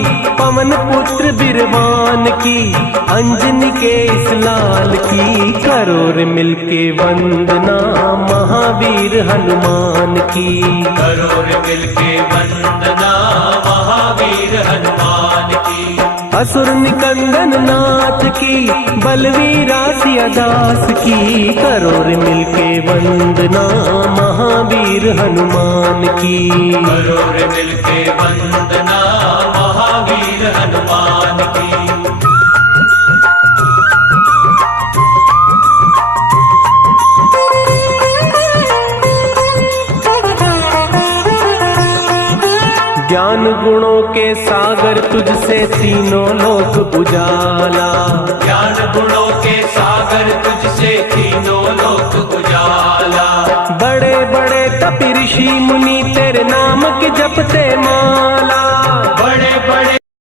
पवन पुत्र बिरवान की, अंजनी के इस लाल की, करोर मिलके वंदना महावीर हनुमान की। करोर मिलके वंदना महावीर हनुमान की। असुर निकंदन नाथ की, बलवीरा सियादास की, करोर मिलके वंदना महावीर हनुमान की। करोर मिलके वंदना महावीर हनुमान की। ज्ञान गुणों के सागर तुझसे तीनों लोक उजाला। ज्ञान गुणों के सागर तुझसे तीनों लोक उजाला। बड़े बड़े तपि ऋषि मुनि तेरे नाम के जपते माला।